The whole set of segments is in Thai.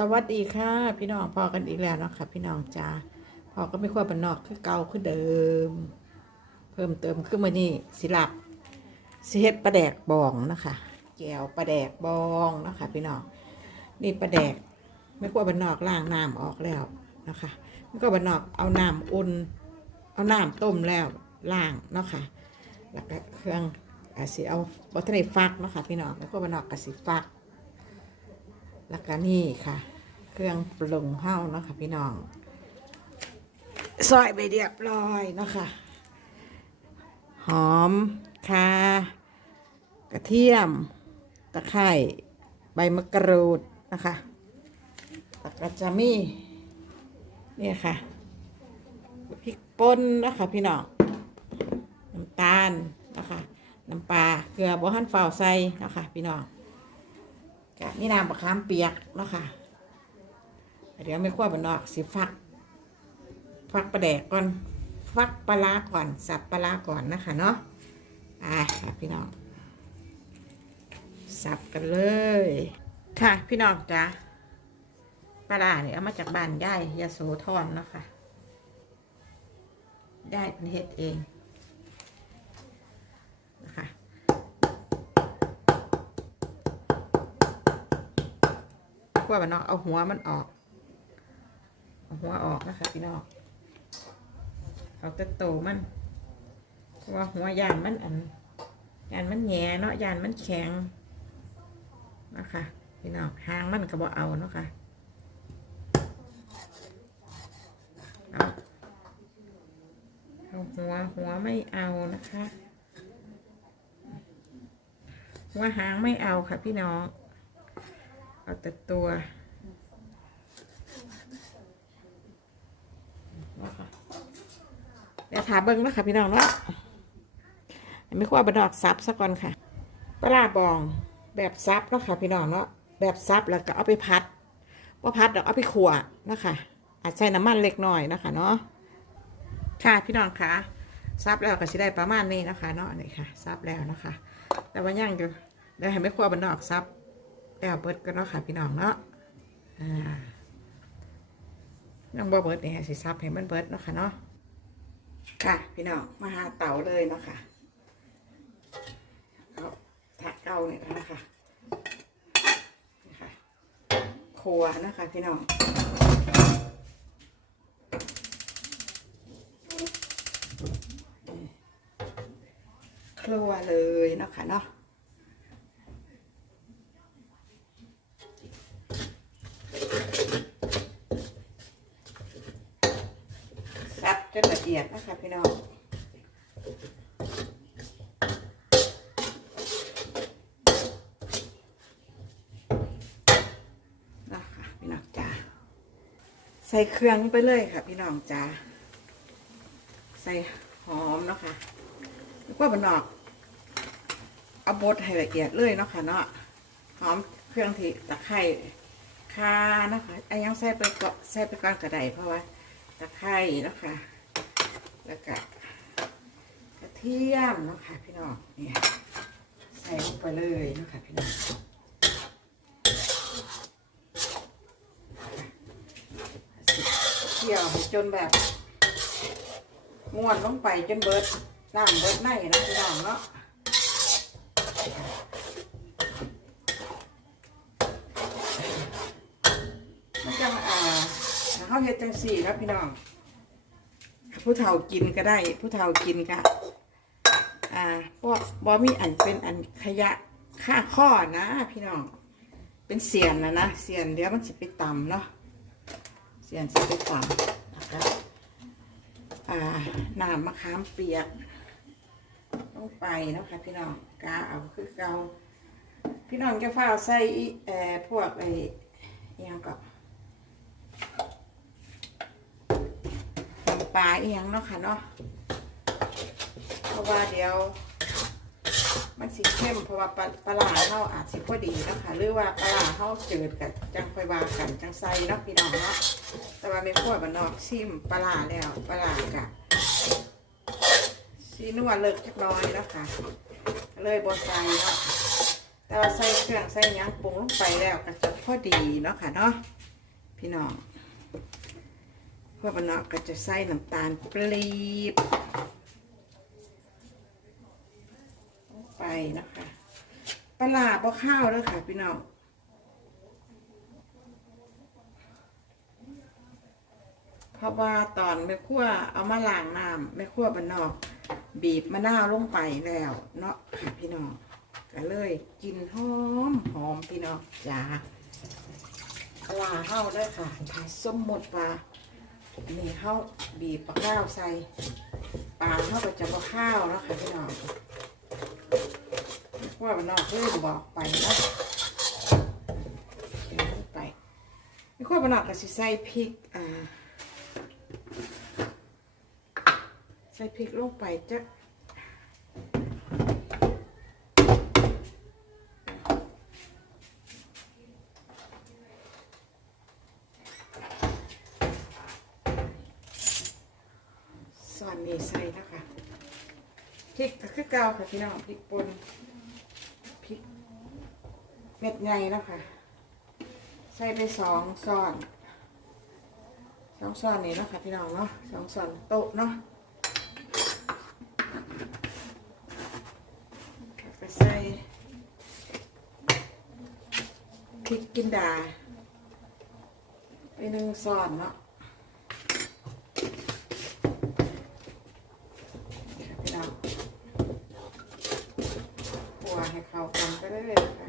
สวัสดีค่ะ พี่น้องพอกันอีกแล้วเนาะค่ะพี่น้องจ้าพอก็ไม่ควรบันนอกคือเก่าคือเดิม เพิ่มเติมขึ้นมานี่สิลับสิเฮ็ดปลาแดกบองนะคะแก้วปลาแดกบองเนาะคะพี่น้องนี่ปลาแดกไม่ควรบันนอกล้างน้ำออกแล้วนะคะไม่ควรบันนอกเอาน้ำอุ่นเอาน้ำต้มแล้วล้างเนาะค่ะแล้วก็เครื่องอาสิเอาบัตเตอร์ฟักเนาะค่ะพี่น้องไม่ควรบันนอกกับสิฟักแล้วก็นี่ค่ะ เครื่องปรุงเฮ้าเนาะค่ะพี่น้องซอยไปเรียบร้อยเนาะค่ะหอมคากระเทียม ตะไคร้ใบมะกรูดนะคะแล้วก็จะมีเนี่ยค่ะพริกป่นนะคะพี่น้องน้ำตาลนะคะน้ำปลาเกลือบ่หั่นเฝ้าใส่นะคะพี่น้องกะนี่น้ำมะขามเปียกเนาะค่ะ เดี๋ยวไม่ขั้วบนนอกสิฟัก ฟักปลาแดกก่อน ฟักปลาก่อน สับปลาก่อนนะคะเนาะอะพี่น้อง สับกันเลย ค่ะ พี่น้องจ้ะปลาเนี่ยเอามาจากบ้านย่ายยาโสธรเนาะค่ะย่ายเป็นเฮ็ดเองนะคะขั้วมันออกเอาหัวมันออก หัวออกนะคะพี่น้องเอาแต่โตมันว่าหัวยานมันอันยานมันแง่เนาะยานมันแข็งนะคะพี่น้องหางมันก็บ่เอาเนาะค่ะเอาเอาหัวหัวไม่เอานะคะหัวหางไม่เอาค่ะพี่น้องเอาแต่ตัวนะคะเดี๋ยว ถาเบิ้งนะคะพี่น้องเนาะไม่ควรบดอกซับซะก่อนค่ะ ปลาบองแบบซับเนาะค่ะพี่น้องเนาะแบบซับแล้วก็เอาไปพัดว่าพัดดอกเอาไปขัวนะคะอาจใช้น้ำมันเล็กน้อยนะคะเนาะค่ะพี่น้องค่ะซับแล้วก็สิได้ประมาณนี้นะคะเนาะนี่ค่ะซับแล้วนะคะ แต่ว่ายังอยู่เดี๋ยวให้ไม่ควรบดอกซับแล้วเบิดก็เนาะค่ะพี่น้องเนาะอ่ายังบ่เบิดนี่ให้สิซับให้มันเบิดเนาะค่ะเนาะ ค่ะ พี่น้องมาหาเต่าเลยเนาะค่ะเอาถักเก่าเนี่ยนะคะนี่ค่ะครัวนะคะ พี่น้องครัวเลยเนาะค่ะเนาะ ซับจนละเอียดนะ คะพี่น้องนะคะพี่น้องจ้าใส่เครื่องไปเลยค่ะ พี่น้องจ้าใส่หอมเนาะค่ะแล้วก็บนนอก เอาบดให้ละเอียดเลยเนาะค่ะเนาะหอมเครื่องที่ตะไคร้คานะคะไอ้ยังใส่ไปก็ใส่ไปก่อนกระไดเพราะว่าตะไคร้เนาะคะ แล้วก็กระเทียมเนาะค่ะพี่น้องเนี่ยใส่ลงไปเลยเนาะค่ะพี่น้องเคี่ยวให้จนแบบม้วนลงไปจนเบิดน้ำเบิดในนะพี่น้องเนาะมันจะอ่าเขาเฮ็ดจังสี่นะพี่น้อง ผู้เฒ่ากินก็ได้ ผู้เฒ่ากินก็อ่าพวกบอมีอันเป็นอันขยะค่าข้อนะ พี่น้อง เป็นเสียนนะนะเสียนเดี๋ยวมันจะไปต่ำเนาะเสียนจะไปต่ำนะคะอ่าน้ำมะขามเปียกลงไปนะคะพี่น้องกาเอาคือเกาพี่น้องจะฝ้าใส่เอ่อพวกไอ้ยังก็น้ำ ปลาเอียงเนาะค่ะเนาะเพราะว่าเดี๋ยว มันสีเข้มเพราะว่าปลาปลาร้าเขาอาจสิพอดีเนาะคะหรือว่าปลาร้าเขาจืดกับจังไฟวากันจังไซเนาะพี่น้องเนาะแต่ว่าไม่พวดบันนอกชิมปลาแล้วปลากะซีนัวเลิกจักน้อยเนาะค่ะ เลยบอใส่เนาะแต่ว่าใส่เครื่องใส่ยังปรุงลงไปแล้วก็จะพอดีเนาะค่ะเนาะพี่น้อง พวกนเนาะก็จะใส่น้ำตาลปรีบไปนะคะปลาบ่ข้าวแล้วค่ะพี่น้องเพราะว่าตอนแม่ครัวเอามาล้างน้ำแม่ครัวบานนอก บีบมะนาวลงไปแล้ว เนาะค่ะพี่น้องก็เลยกินหอมหอมพี่น้องจ้าปลาเฮาเด้วยค่ะส้มหมดปลา นี่เฮาบีบปลาข้าวใส่ปลาเฮาไปจะปลาข้าวเนาะค่ะพี่น้องแม่ครัวบ้านนอกเพิ่มบอกไปนะเดี๋ยวไปแม่ครัวบ้านนอกก็สิใส่พริกอ่าใส่พริกลงไปจ้ะซ อนนี่ใส่นะคะพริกก็คือเก่าค่ะพี่น้องพริกป่นพริกเม็ดใหญ่นะคะใส่ไปสองซ้อนสองซ้อนนี่นะคะพี่น้องเนาะสองซ้อนโต๊ะเนาะก็ใส่พริกกินดาไปหนึ่งซอนเนาะพี่น้องหัวให้เข้ากันไปเรื่อยๆค่ะ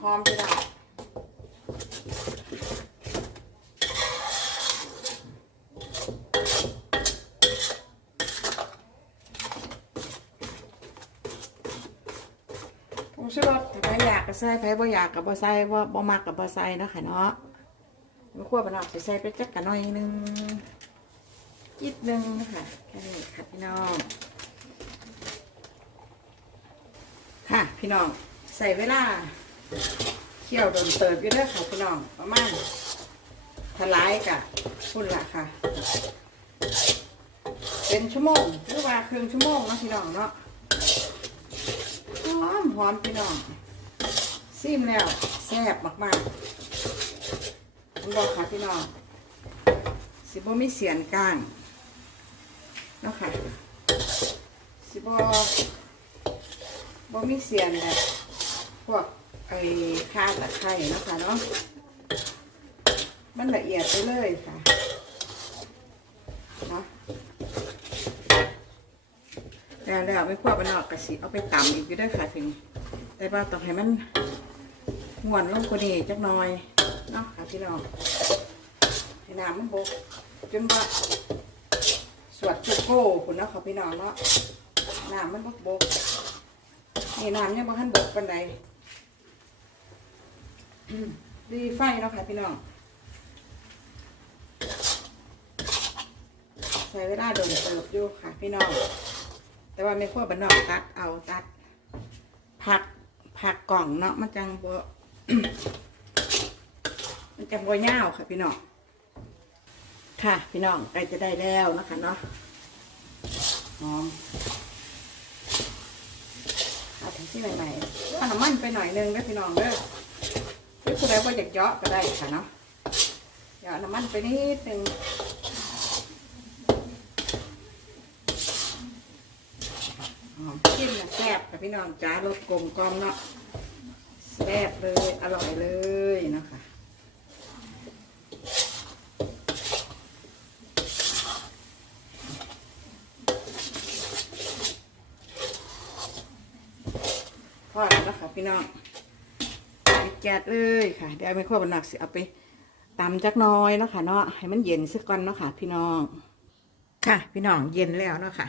ห อมหอมพี่น้องผงชูรสถ้าใครอยากก็ใส่ใครบ่อยากก็บ่ใส่บ่บ่มักก็บ่ใส่เนาะค่ะเนาะมันคั่วบะนอกสิใส่ไปจักกะหน่อยนึงจิดหนึงนะคะแค่นี้ค่ะพี่น้องค่ะพี่น้องใส่เวลา เคี่ยวโดนเติบอยู่เด้อค่ะพี่น้องประมาณทลายกะพุ่นละค่ะ เป็นชั่วโมงหรือว่าครึ่งชั่วโมงเนาะพี่น้องเนาะหอมหอมพี่น้องซิมแล้วแซ่บมากๆคุณบอกค่ะพี่น้องสิบ่มีเสียนก้างเนาะค่ะสิบบ่มีเสียนแบบพวก ไอ้ข้าตะไคร่นะคะเนาะมันละเอียดไปเลยค่ะเนาะแล้วแล้วไม่ควรไปนอกกระสิเอาไปตำอีกอยู่เด้วยค่ะถึงแต่ว่าต้องให้มันหวนลงกว่านี้จักหน่อยเนาะค่ะพี่น้องให้น้ำมันบกจนว่าสวดชุกโก้คุณเนาะค่ะพี่น้องเนาะน้ำมันบกบกนี่น้ำยังบ่ทันบกปานใด ดีไฟเนาะค่ะพี่น้องใช้เวลาโดนเติบอยู่ค่ะพี่น้อง แต่ว่าไม่ขั้วบานอกตัดเอาตัด ผักผักกล่องเนาะมันจังบ่มันจังบ่ยาวค่ะพี่น้อง ค่ะพี่น้องใกล้จะได้แล้วนะคะเนาะหอมเอาถึงที่ใหม่ๆเอาน้ำมันไปหน่อยนึงนะพี่น้องเด้อ หรือคุณใดว่าอยากเยาะก็ได้ค่ะเนาะเยาะน้ำมันไปนิดนึงหอมกินนะแซ่บค่ะพี่น้องจ้ารสกลมกล่อมเนาะแซ่บเลยอร่อยเลยนะคะพอแล้วนะคะพี่น้อง ไปแกเลยค่ะ เดี๋ยวไม่ค่อยบนหนักสิเอาไปตำจักน้อยเนาะค่ะเนาะให้มันเย็นสักก่อนเนาะค่ะ พี่น้อง ค่ะ พี่น้องเย็นแล้วเนาะค่ะ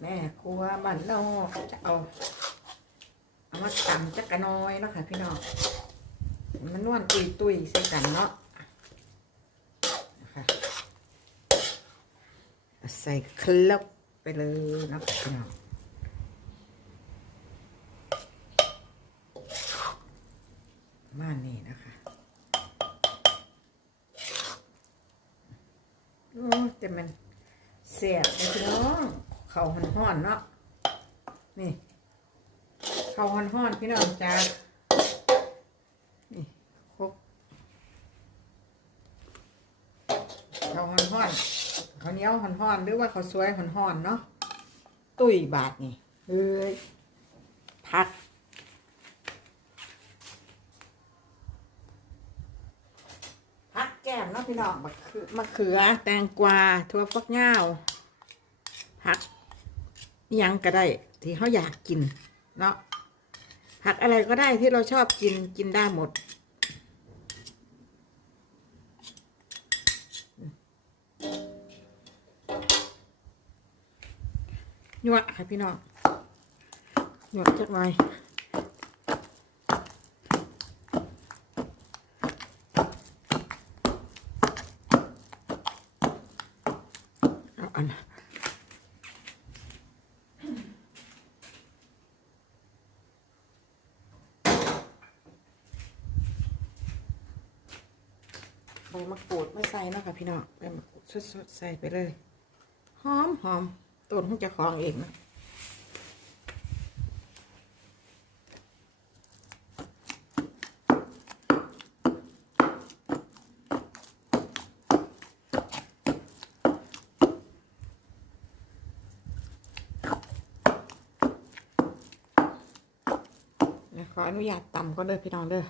แม่ครัวบ้านนอกจะเอาเอามาตำจักกะน้อยเนาะค่ะ พี่น้องมันนวลตุยตุยใส่กันเนาะนะคะใส่คลกไปเลยนะพี่น้อง ประมาณนี้นะคะโอ้แต่มันเสียบเลยพี่น้องเขามันห่อนเนาะนี่เขาวห่อนพี่น้องจ้านี่ครกเขาวห่อนเขาเนี้ยวห่อนหรือว่าเขาสวยหันห่อนเนาะตุ้ยบาทนี่เอ้ยพักพักแก้มเนาะ พี่น้องมะเขือมะเขือ แตงกวาถั่วฟักยาวผักยังก็ได้ ที่เขาอยากกิน เนาะผักอะไรก็ได้ที่เราชอบกินกินได้หมดยวดค่ะพี่น้องยวดจักหน่อยเอาอันใบมะกรูดไม่ใส่ เนาะค่ะพี่น้องใบมะกรูดสดๆใส่ไปเลย หอมหอมต้นของจะคลองเองนะขออนุญาตต่ำก็เด้อพี่น้องเด้อ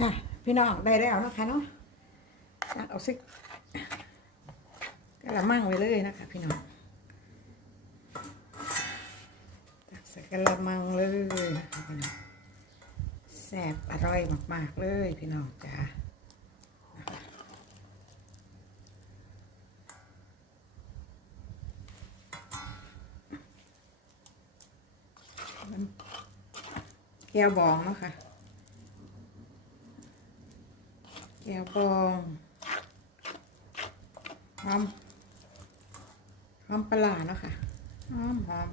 ค่ะ พี่น้องได้แล้วนะคะเนาะ ตักเอาซิกระมังไว้เลยนะคะพี่น้องตักใส่กระมังเลยนะคะพี่น้องแซ่บอร่อยมากๆเลยพี่น้องจ้าแก้วบองเนาะค่ะแก้วบอง หอม หอมปลาร้าเนาะค่ะ หอมหอม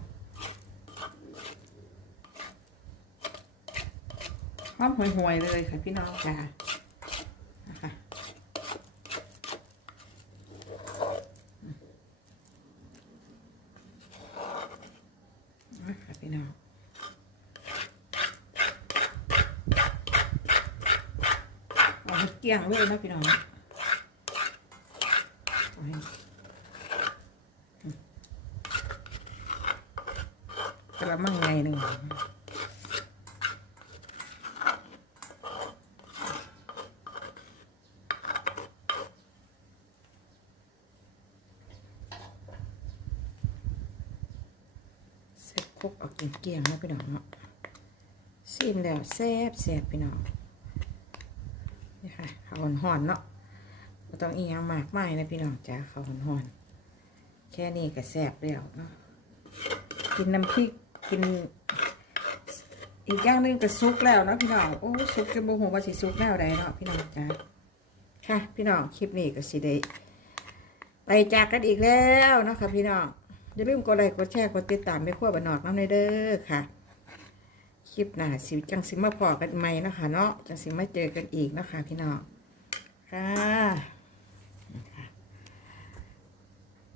หอมห่วยๆเลยค่ะพี่น้องจ้านะคะนะคะพี่น้องเอาให้เกลี้ยงเลยนะพี่น้องเอาให้กระมังไงหนึ่ง เสร็จครบเอาเกลี้ยงๆนะพี่น้องเนาะซิมแล้วแซ่บแซ่บพี่น้องนี่ค่ะข้าวหอนๆเนาะไม่ต้องอีหยังมากมายนะพี่น้องจ้าข้าวหอนๆแค่นี้ก็แซ่บแล้วเนาะกินน้ำพริกกิน อีกอย่างหนึงก็ซุกแล้วเนาะพี่น้องโอ้ซุกจนโมโหว่าสิซุกแล้วใดเนาะพี่น้องจ้าค่ะพี่น้องคลิปนี้ก็สิได้ไปจากกันอีกแล้วเนาะค่ะพี่น้อง อย่าลืมกดไลค์กดแชร์กดติดตามไปขั้วบันนอกน้ำในเด้อค่ะ คลิปหน้าสิจังสิมาพอกันใหม่นะคะเนาะจังสิมาเจอกันอีกนะคะพี่น้องค่ะ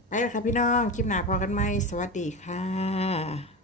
ไปแล้วค่ะพี่น้อง คลิปหน้าพอกันไหมสวัสดีค่ะ